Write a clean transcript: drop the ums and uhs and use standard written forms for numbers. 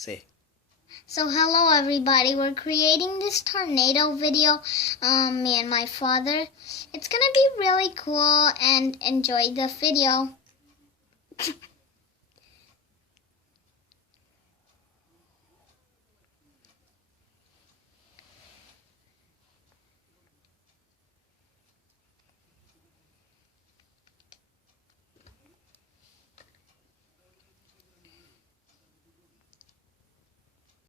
Say. So hello everybody, we're creating this tornado video, me and my father. It's gonna be really cool and enjoy the video.